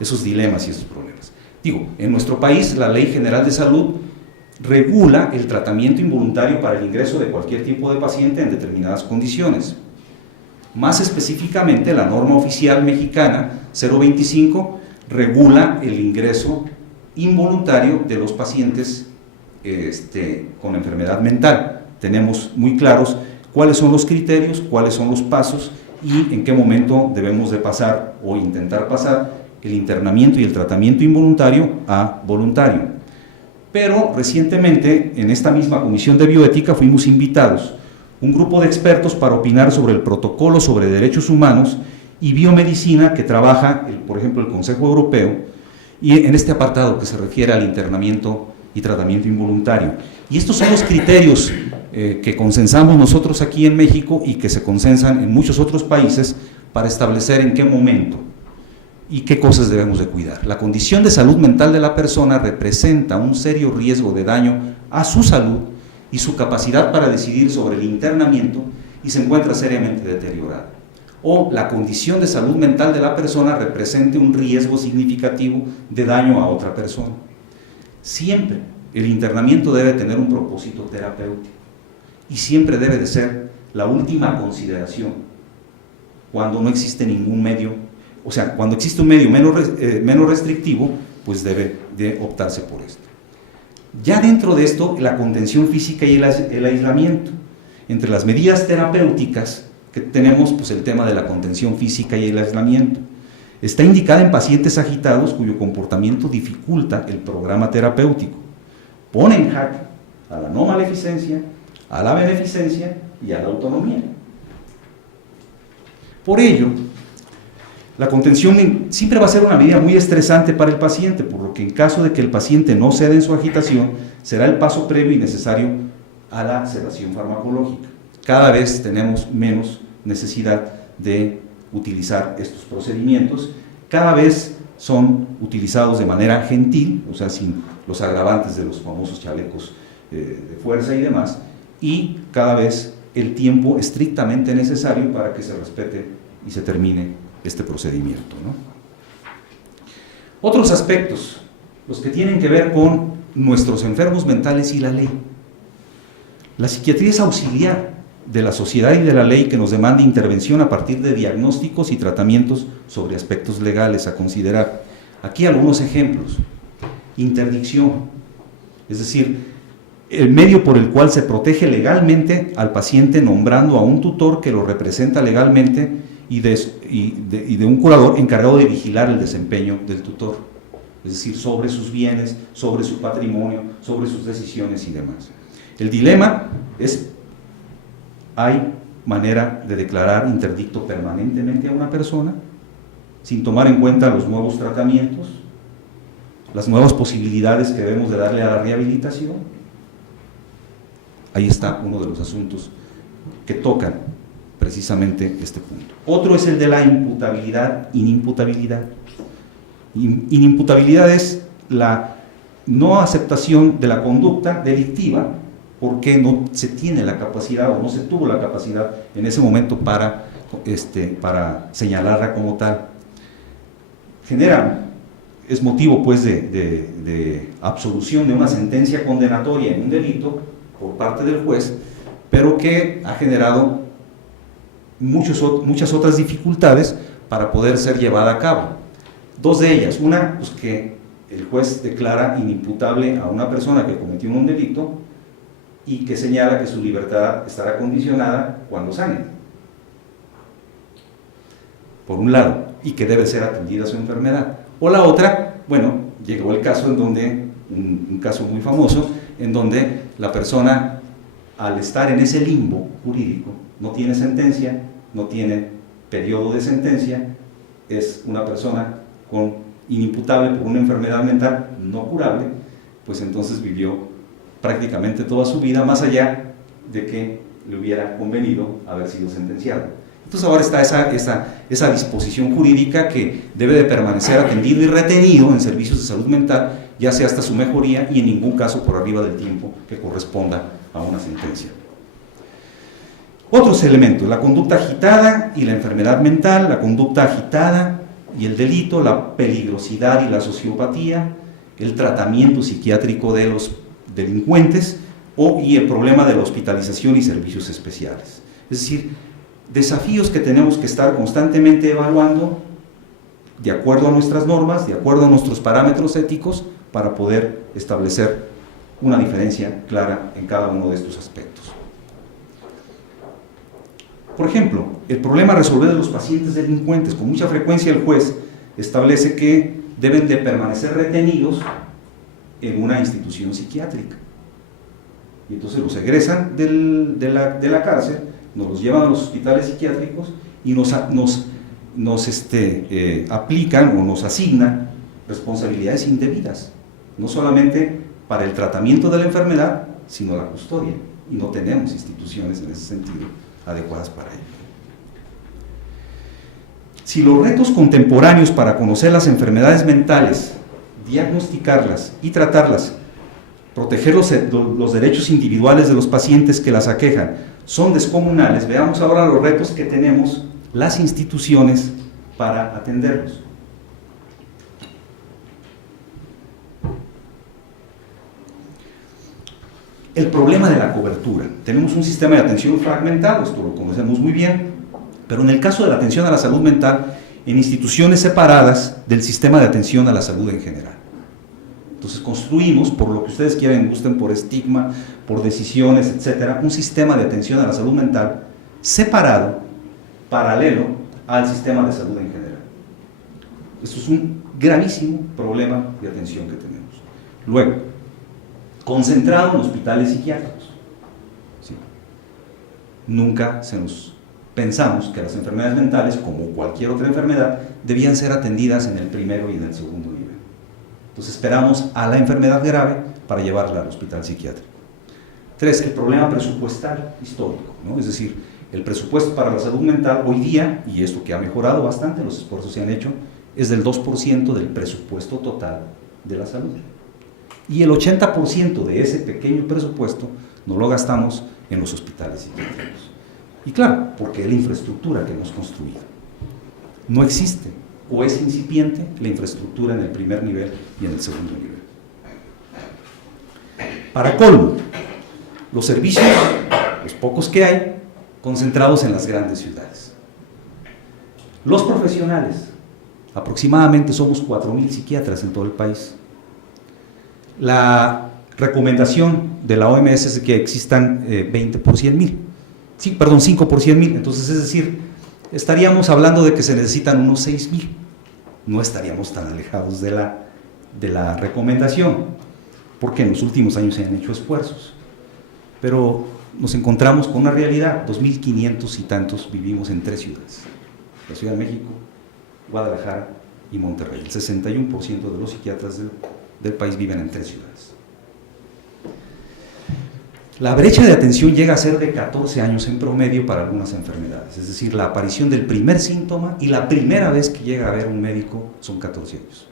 esos dilemas y esos problemas. Digo, en nuestro país la Ley General de Salud regula el tratamiento involuntario para el ingreso de cualquier tipo de paciente en determinadas condiciones. Más específicamente, la norma oficial mexicana 025 regula el ingreso involuntario de los pacientes con enfermedad mental. Tenemos muy claros cuáles son los criterios, cuáles son los pasos y en qué momento debemos de pasar o intentar pasar el internamiento y el tratamiento involuntario a voluntario. Pero recientemente, en esta misma Comisión de Bioética, fuimos invitados un grupo de expertos para opinar sobre el protocolo sobre derechos humanos y biomedicina que trabaja, por ejemplo, el Consejo Europeo, y en este apartado que se refiere al internamiento y tratamiento involuntario. Y estos son los criterios que consensamos nosotros aquí en México y que se consensan en muchos otros países para establecer en qué momento y qué cosas debemos de cuidar. La condición de salud mental de la persona representa un serio riesgo de daño a su salud y su capacidad para decidir sobre el internamiento y se encuentra seriamente deteriorada. O la condición de salud mental de la persona represente un riesgo significativo de daño a otra persona. Siempre el internamiento debe tener un propósito terapéutico y siempre debe de ser la última consideración cuando no existe ningún medio, o sea, cuando existe un medio menos restrictivo, pues debe de optarse por esto. Ya dentro de esto, la contención física y el aislamiento. Entre las medidas terapéuticas que tenemos, pues el tema de la contención física y el aislamiento. Está indicada en pacientes agitados cuyo comportamiento dificulta el programa terapéutico. Pone en jaque a la no maleficencia, a la beneficencia y a la autonomía. Por ello, la contención siempre va a ser una medida muy estresante para el paciente, por lo que en caso de que el paciente no ceda en su agitación, será el paso previo y necesario a la sedación farmacológica. Cada vez tenemos menos necesidad de utilizar estos procedimientos, cada vez son utilizados de manera gentil, o sea, sin los agravantes de los famosos chalecos de fuerza y demás, y cada vez el tiempo estrictamente necesario para que se respete y se termine este procedimiento, ¿no? Otros aspectos, los que tienen que ver con nuestros enfermos mentales y la ley. La psiquiatría es auxiliar de la sociedad y de la ley que nos demanda intervención a partir de diagnósticos y tratamientos sobre aspectos legales a considerar. Aquí algunos ejemplos. Interdicción, es decir, el medio por el cual se protege legalmente al paciente nombrando a un tutor que lo representa legalmente y de un curador encargado de vigilar el desempeño del tutor, es decir, sobre sus bienes, sobre su patrimonio, sobre sus decisiones y demás. El dilema es, ¿hay manera de declarar interdicto permanentemente a una persona sin tomar en cuenta los nuevos tratamientos, las nuevas posibilidades que debemos de darle a la rehabilitación? Ahí está uno de los asuntos que tocan precisamente este punto. Otro es el de la imputabilidad, inimputabilidad. Inimputabilidad es la no aceptación de la conducta delictiva porque no se tiene la capacidad o no se tuvo la capacidad en ese momento para señalarla como tal. Es motivo pues de absolución de una sentencia condenatoria en un delito por parte del juez, pero que ha generado muchas otras dificultades para poder ser llevada a cabo. Dos de ellas, una, pues que el juez declara inimputable a una persona que cometió un delito y que señala que su libertad estará condicionada cuando sane, por un lado, y que debe ser atendida su enfermedad. O la otra, bueno, llegó el caso en donde, un caso muy famoso, en donde la persona, al estar en ese limbo jurídico, no tiene sentencia, no tiene periodo de sentencia, es una persona inimputable por una enfermedad mental no curable, pues entonces vivió prácticamente toda su vida, más allá de que le hubiera convenido haber sido sentenciado. Entonces ahora está esa disposición jurídica que debe de permanecer atendido y retenido en servicios de salud mental, ya sea hasta su mejoría y en ningún caso por arriba del tiempo que corresponda a una sentencia. Otros elementos, la conducta agitada y la enfermedad mental, la conducta agitada y el delito, la peligrosidad y la sociopatía, el tratamiento psiquiátrico de los delincuentes y el problema de la hospitalización y servicios especiales. Es decir, desafíos que tenemos que estar constantemente evaluando de acuerdo a nuestras normas, de acuerdo a nuestros parámetros éticos, para poder establecer una diferencia clara en cada uno de estos aspectos. Por ejemplo, el problema a resolver de los pacientes delincuentes. Con mucha frecuencia el juez establece que deben de permanecer retenidos en una institución psiquiátrica. Y entonces los egresan de la cárcel, nos los llevan a los hospitales psiquiátricos y nos aplican o nos asignan responsabilidades indebidas, no solamente para el tratamiento de la enfermedad, sino la custodia. Y no tenemos instituciones en ese sentido adecuadas para ello. Si los retos contemporáneos para conocer las enfermedades mentales, diagnosticarlas y tratarlas, proteger los derechos individuales de los pacientes que las aquejan, son descomunales, veamos ahora los retos que tenemos las instituciones para atenderlos. El problema de la cobertura. Tenemos un sistema de atención fragmentado, esto lo conocemos muy bien, pero en el caso de la atención a la salud mental, en instituciones separadas del sistema de atención a la salud en general. Entonces construimos, por lo que ustedes quieran, gusten, por estigma, por decisiones, etcétera, un sistema de atención a la salud mental separado, paralelo al sistema de salud en general. Esto es un gravísimo problema de atención que tenemos. Luego, concentrado en hospitales psiquiátricos. ¿Sí? Nunca pensamos que las enfermedades mentales, como cualquier otra enfermedad, debían ser atendidas en el primero y en el segundo nivel. Entonces esperamos a la enfermedad grave para llevarla al hospital psiquiátrico. 3. El problema presupuestal histórico, ¿no? Es decir, el presupuesto para la salud mental hoy día, y esto que ha mejorado bastante, los esfuerzos se han hecho, es del 2% del presupuesto total de la salud. Y el 80% de ese pequeño presupuesto nos lo gastamos en los hospitales psiquiátricos. Y claro, porque es la infraestructura que hemos construido. No existe o es incipiente la infraestructura en el primer nivel y en el segundo nivel. Para colmo, los servicios, los pocos que hay, concentrados en las grandes ciudades. Los profesionales, aproximadamente somos 4,000 psiquiatras en todo el país. La recomendación de la OMS es que existan 20 por 100,000. Sí, perdón, 5 por 100,000. Entonces, es decir, estaríamos hablando de que se necesitan unos 6,000. No estaríamos tan alejados de la recomendación, porque en los últimos años se han hecho esfuerzos. Pero nos encontramos con una realidad: 2,500 y tantos vivimos en 3 ciudades. La Ciudad de México, Guadalajara y Monterrey. El 61% de los psiquiatras del país viven en 3 ciudades. La brecha de atención llega a ser de 14 años en promedio para algunas enfermedades, es decir, la aparición del primer síntoma y la primera vez que llega a ver un médico son 14 años.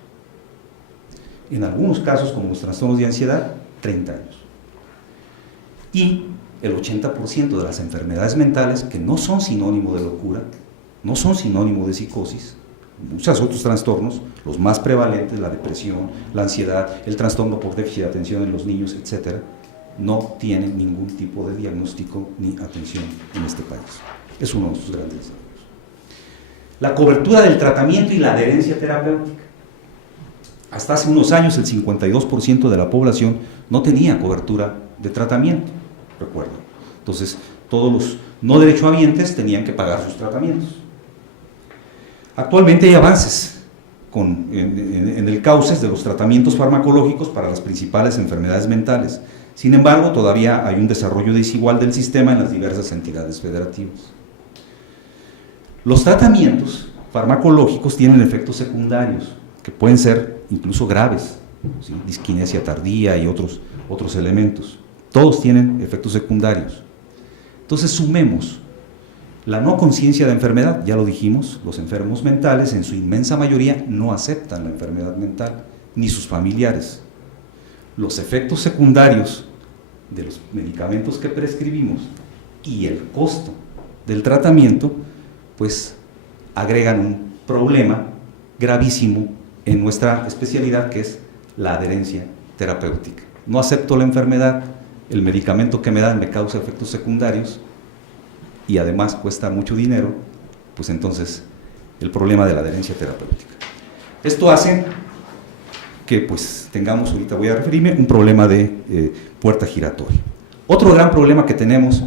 En algunos casos, como los trastornos de ansiedad, 30 años. Y el 80% de las enfermedades mentales, que no son sinónimo de locura, no son sinónimo de psicosis, muchos otros trastornos, los más prevalentes, la depresión, la ansiedad, el trastorno por déficit de atención en los niños, etcétera, no tienen ningún tipo de diagnóstico ni atención en este país. Es uno de sus grandes desafíos. La cobertura del tratamiento y la adherencia terapéutica. Hasta hace unos años el 52% de la población no tenía cobertura de tratamiento, recuerdo. Entonces, todos los no derechohabientes tenían que pagar sus tratamientos. Actualmente hay avances en el cauce de los tratamientos farmacológicos para las principales enfermedades mentales. Sin embargo, todavía hay un desarrollo desigual del sistema en las diversas entidades federativas. Los tratamientos farmacológicos tienen efectos secundarios, que pueden ser incluso graves, ¿sí? Disquinesia tardía y otros elementos. Todos tienen efectos secundarios. Entonces, sumemos la no conciencia de enfermedad, ya lo dijimos, los enfermos mentales en su inmensa mayoría no aceptan la enfermedad mental, ni sus familiares. Los efectos secundarios de los medicamentos que prescribimos y el costo del tratamiento, pues agregan un problema gravísimo en nuestra especialidad, que es la adherencia terapéutica. No acepto la enfermedad, el medicamento que me dan me causa efectos secundarios y además cuesta mucho dinero, pues entonces el problema de la adherencia terapéutica. Esto hace que pues tengamos, ahorita voy a referirme, un problema de puerta giratoria. Otro gran problema que tenemos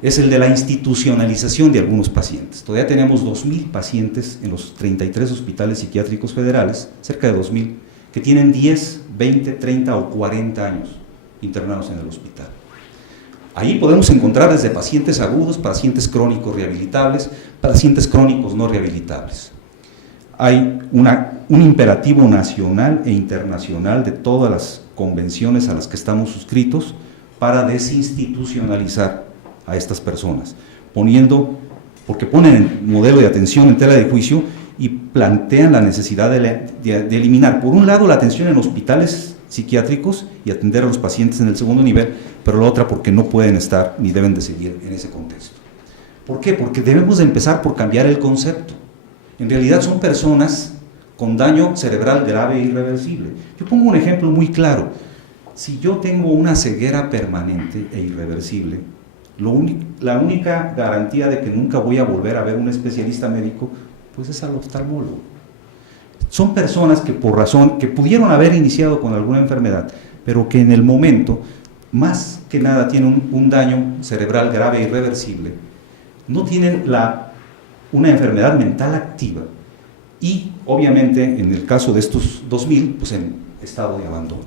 es el de la institucionalización de algunos pacientes. Todavía tenemos 2.000 pacientes en los 33 hospitales psiquiátricos federales, cerca de 2.000, que tienen 10, 20, 30 o 40 años internados en el hospital. Ahí podemos encontrar desde pacientes agudos, pacientes crónicos rehabilitables, pacientes crónicos no rehabilitables. Hay un imperativo nacional e internacional de todas las convenciones a las que estamos suscritos para desinstitucionalizar a estas personas, porque ponen el modelo de atención en tela de juicio y plantean la necesidad de eliminar, por un lado, la atención en hospitales psiquiátricos y atender a los pacientes en el segundo nivel, pero la otra porque no pueden estar ni deben de seguir en ese contexto. ¿Por qué? Porque debemos de empezar por cambiar el concepto. En realidad son personas con daño cerebral grave e irreversible. Yo pongo un ejemplo muy claro. Si yo tengo una ceguera permanente e irreversible, la única garantía de que nunca voy a volver a ver un especialista médico, pues es al oftalmólogo. Son personas que por razón, que pudieron haber iniciado con alguna enfermedad, pero que en el momento, más que nada tienen un daño cerebral grave e irreversible, no tienen una enfermedad mental activa y obviamente en el caso de estos 2.000, pues en estado de abandono.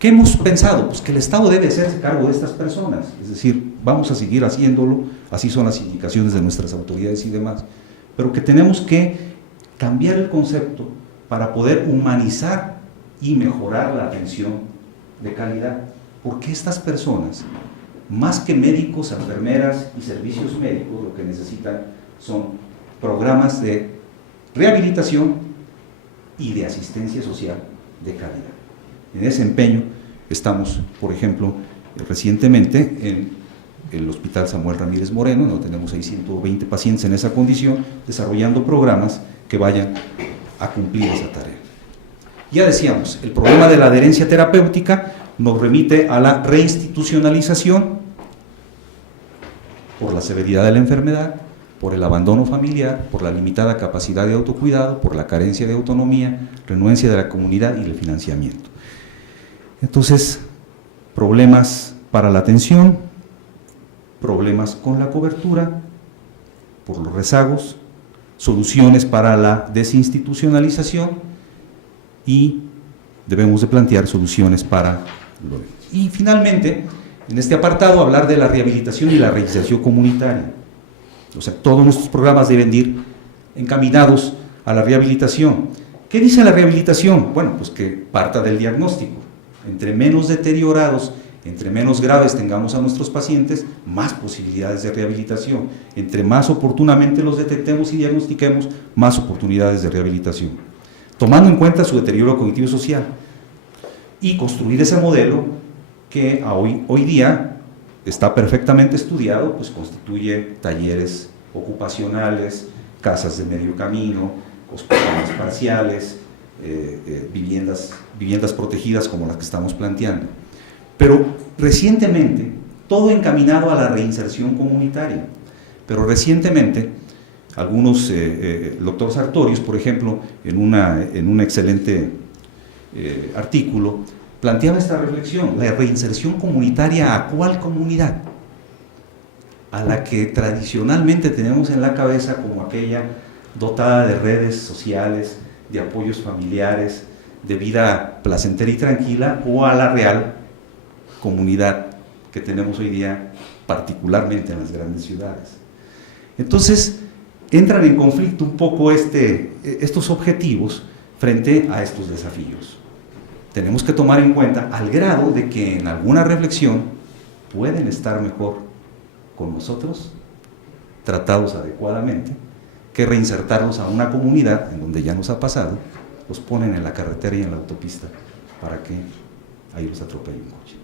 ¿Qué hemos pensado? Pues que el Estado debe hacerse cargo de estas personas, es decir, vamos a seguir haciéndolo, así son las indicaciones de nuestras autoridades y demás, pero que tenemos que cambiar el concepto para poder humanizar y mejorar la atención de calidad, porque estas personas, más que médicos, enfermeras y servicios médicos, lo que necesitan son programas de rehabilitación y de asistencia social de calidad. En ese empeño estamos, por ejemplo, recientemente en el Hospital Samuel Ramírez Moreno, donde tenemos ahí 120 pacientes en esa condición, desarrollando programas que vayan a cumplir esa tarea. Ya decíamos, el problema de la adherencia terapéutica nos remite a la reinstitucionalización por la severidad de la enfermedad, por el abandono familiar, por la limitada capacidad de autocuidado, por la carencia de autonomía, renuencia de la comunidad y el financiamiento. Entonces, problemas para la atención, problemas con la cobertura, por los rezagos, soluciones para la desinstitucionalización y debemos de plantear soluciones para lo demás. Y finalmente, en este apartado, hablar de la rehabilitación y la reinserción comunitaria. O sea, todos nuestros programas deben ir encaminados a la rehabilitación. ¿Qué dice la rehabilitación? Bueno, pues que parta del diagnóstico. Entre menos deteriorados Entre menos graves tengamos a nuestros pacientes, más posibilidades de rehabilitación. Entre más oportunamente los detectemos y diagnostiquemos, más oportunidades de rehabilitación. Tomando en cuenta su deterioro cognitivo y social. Y construir ese modelo que hoy día está perfectamente estudiado, pues constituye talleres ocupacionales, casas de medio camino, hospitales parciales, viviendas protegidas como las que estamos planteando. Pero recientemente, todo encaminado a la reinserción comunitaria, pero recientemente, el doctor Sartorius, por ejemplo, en un excelente artículo, planteaba esta reflexión: la reinserción comunitaria, ¿a cuál comunidad? A la que tradicionalmente tenemos en la cabeza como aquella dotada de redes sociales, de apoyos familiares, de vida placentera y tranquila, o a la real comunidad que tenemos hoy día, particularmente en las grandes ciudades. Entonces, entran en conflicto un poco estos objetivos frente a estos desafíos. Tenemos que tomar en cuenta, al grado de que en alguna reflexión pueden estar mejor con nosotros, tratados adecuadamente, que reinsertarlos a una comunidad en donde ya nos ha pasado, los ponen en la carretera y en la autopista para que ahí los atropelle un coche.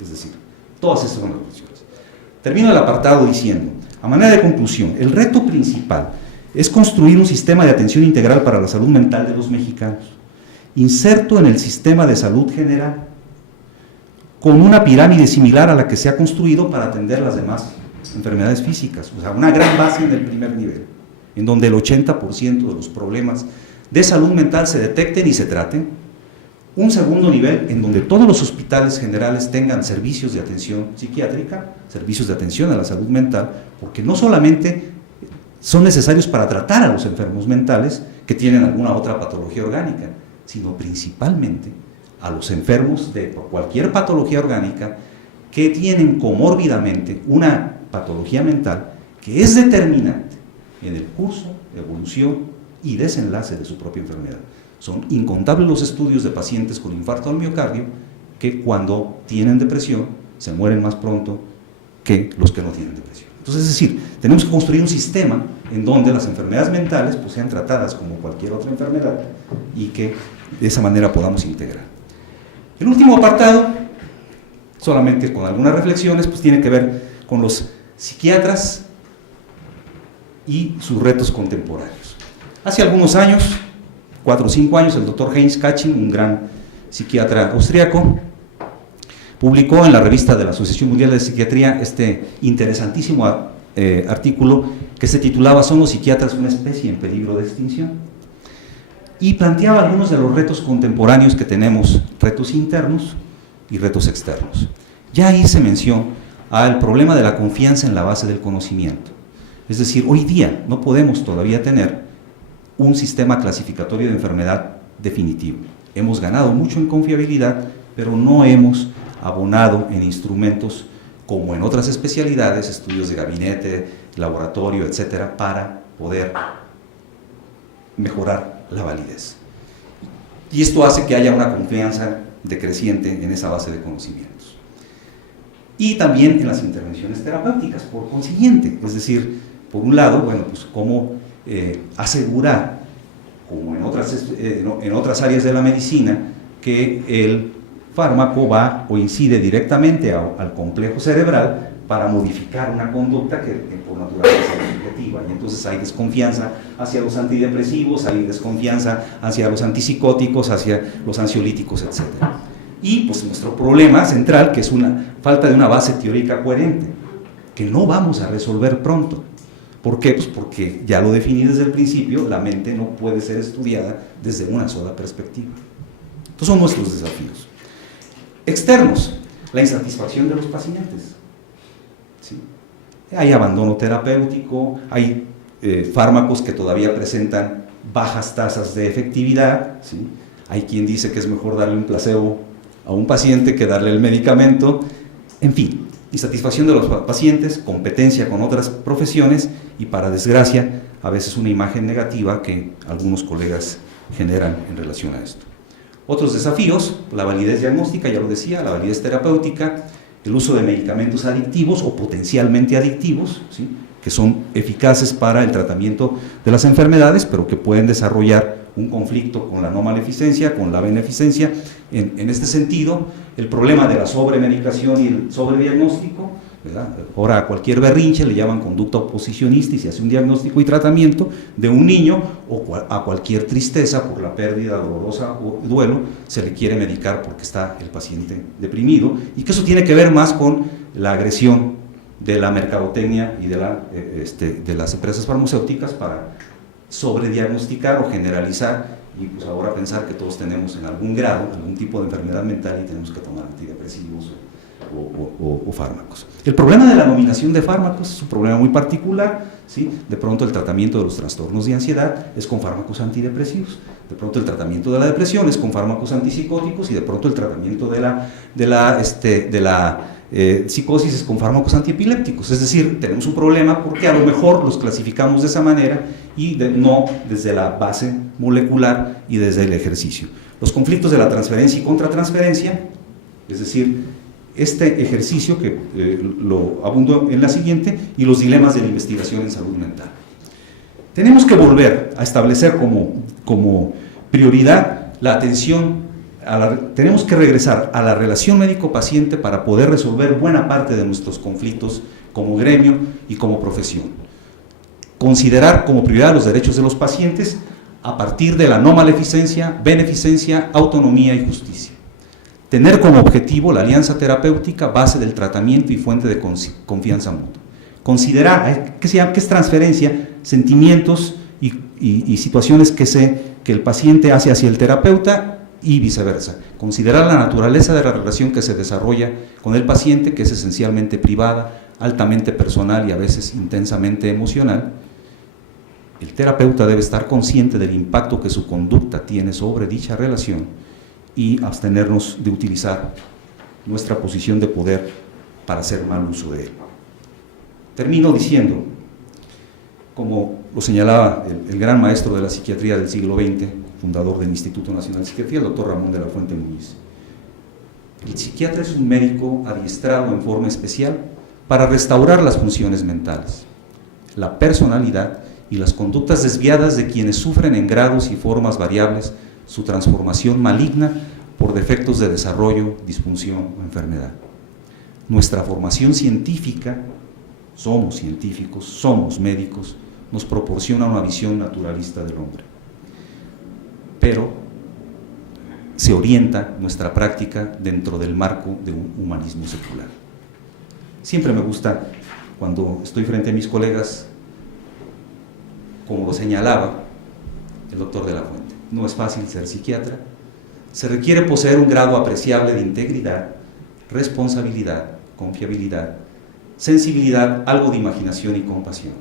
Es decir, todas estas son las reflexiones. Termino el apartado diciendo, a manera de conclusión, el reto principal es construir un sistema de atención integral para la salud mental de los mexicanos, inserto en el sistema de salud general, con una pirámide similar a la que se ha construido para atender las demás enfermedades físicas, o sea, una gran base en el primer nivel, en donde el 80% de los problemas de salud mental se detecten y se traten. Un segundo nivel en donde todos los hospitales generales tengan servicios de atención psiquiátrica, servicios de atención a la salud mental, porque no solamente son necesarios para tratar a los enfermos mentales que tienen alguna otra patología orgánica, sino principalmente a los enfermos de cualquier patología orgánica que tienen comórbidamente una patología mental que es determinante en el curso, evolución y desenlace de su propia enfermedad. Son incontables los estudios de pacientes con infarto al miocardio que cuando tienen depresión se mueren más pronto que los que no tienen depresión. Entonces, es decir, tenemos que construir un sistema en donde las enfermedades mentales pues, sean tratadas como cualquier otra enfermedad y que de esa manera podamos integrar. El último apartado, solamente con algunas reflexiones, pues tiene que ver con los psiquiatras y sus retos contemporáneos. Hace algunos años, 4 o 5 años, el doctor Heinz Katching, un gran psiquiatra austriaco, publicó en la revista de la Asociación Mundial de Psiquiatría este interesantísimo artículo que se titulaba ¿Son los psiquiatras una especie en peligro de extinción? Y planteaba algunos de los retos contemporáneos que tenemos, retos internos y retos externos. Ya hice mención al problema de la confianza en la base del conocimiento. Es decir, hoy día no podemos todavía tener un sistema clasificatorio de enfermedad definitivo. Hemos ganado mucho en confiabilidad, pero no hemos abonado en instrumentos como en otras especialidades, estudios de gabinete, laboratorio, etcétera, para poder mejorar la validez. Y esto hace que haya una confianza decreciente en esa base de conocimientos. Y también en las intervenciones terapéuticas, por consiguiente, es decir, por un lado, bueno, pues cómo asegurar, como en otras áreas de la medicina, que el fármaco va o incide directamente al complejo cerebral para modificar una conducta que por naturaleza es subjetiva, y entonces hay desconfianza hacia los antidepresivos, hay desconfianza hacia los antipsicóticos, hacia los ansiolíticos, etc. Y pues nuestro problema central, que es una falta de una base teórica coherente, que no vamos a resolver pronto. ¿Por qué? Pues porque ya lo definí desde el principio, la mente no puede ser estudiada desde una sola perspectiva. Estos son nuestros desafíos. Externos, la insatisfacción de los pacientes. ¿Sí? Hay abandono terapéutico, hay fármacos que todavía presentan bajas tasas de efectividad. ¿Sí? Hay quien dice que es mejor darle un placebo a un paciente que darle el medicamento. En fin, insatisfacción de los pacientes, competencia con otras profesiones y, para desgracia, a veces una imagen negativa que algunos colegas generan en relación a esto. Otros desafíos, la validez diagnóstica, ya lo decía, la validez terapéutica, el uso de medicamentos adictivos o potencialmente adictivos, ¿sí?, que son eficaces para el tratamiento de las enfermedades, pero que pueden desarrollar un conflicto con la no maleficencia, con la beneficencia. En este sentido, el problema de la sobremedicación y el sobrediagnóstico, ¿verdad? Ahora a cualquier berrinche le llaman conducta oposicionista y se hace un diagnóstico y tratamiento de un niño, o a cualquier tristeza por la pérdida dolorosa o duelo se le quiere medicar porque está el paciente deprimido, y que eso tiene que ver más con la agresión de la mercadotecnia y de las empresas farmacéuticas para sobrediagnosticar o generalizar, y pues ahora pensar que todos tenemos en algún grado algún tipo de enfermedad mental y tenemos que tomar antidepresivos o fármacos. El problema de la nominación de fármacos es un problema muy particular, ¿sí? De pronto el tratamiento de los trastornos de ansiedad es con fármacos antidepresivos, de pronto el tratamiento de la depresión es con fármacos antipsicóticos, y de pronto el tratamiento de la psicosis es con fármacos antiepilépticos. Es decir, tenemos un problema porque a lo mejor los clasificamos de esa manera y no desde la base molecular y desde el ejercicio. Los conflictos de la transferencia y contratransferencia, es decir, este ejercicio que lo abundo en la siguiente, y los dilemas de la investigación en salud mental. Tenemos que volver a establecer como prioridad la atención, tenemos que regresar a la relación médico-paciente para poder resolver buena parte de nuestros conflictos como gremio y como profesión. Considerar como prioridad los derechos de los pacientes a partir de la no maleficencia, beneficencia, autonomía y justicia. Tener como objetivo la alianza terapéutica, base del tratamiento y fuente de confianza mutua. Considerar, ¿qué es transferencia? Sentimientos y situaciones que el paciente hace hacia el terapeuta y viceversa. Considerar la naturaleza de la relación que se desarrolla con el paciente, que es esencialmente privada, altamente personal y a veces intensamente emocional. El terapeuta debe estar consciente del impacto que su conducta tiene sobre dicha relación y abstenernos de utilizar nuestra posición de poder para hacer mal uso de él. Termino diciendo, como lo señalaba el gran maestro de la psiquiatría del siglo XX, fundador del Instituto Nacional de Psiquiatría, el doctor Ramón de la Fuente Muñiz, el psiquiatra es un médico adiestrado en forma especial para restaurar las funciones mentales, la personalidad y las conductas desviadas de quienes sufren en grados y formas variables su transformación maligna por defectos de desarrollo, disfunción o enfermedad. Nuestra formación científica, somos científicos, somos médicos, nos proporciona una visión naturalista del hombre, pero se orienta nuestra práctica dentro del marco de un humanismo secular. Siempre me gusta, cuando estoy frente a mis colegas, como lo señalaba el doctor de la Fuente, no es fácil ser psiquiatra, se requiere poseer un grado apreciable de integridad, responsabilidad, confiabilidad, sensibilidad, algo de imaginación y compasión.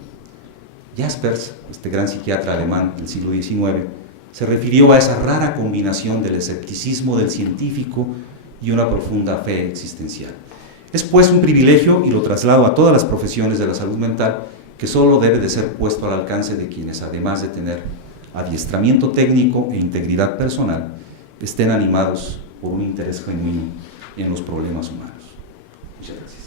Jaspers, este gran psiquiatra alemán del siglo XIX, se refirió a esa rara combinación del escepticismo del científico y una profunda fe existencial. Es pues un privilegio, y lo traslado a todas las profesiones de la salud mental, que solo debe de ser puesto al alcance de quienes, además de tener adiestramiento técnico e integridad personal, estén animados por un interés genuino en los problemas humanos. Muchas gracias.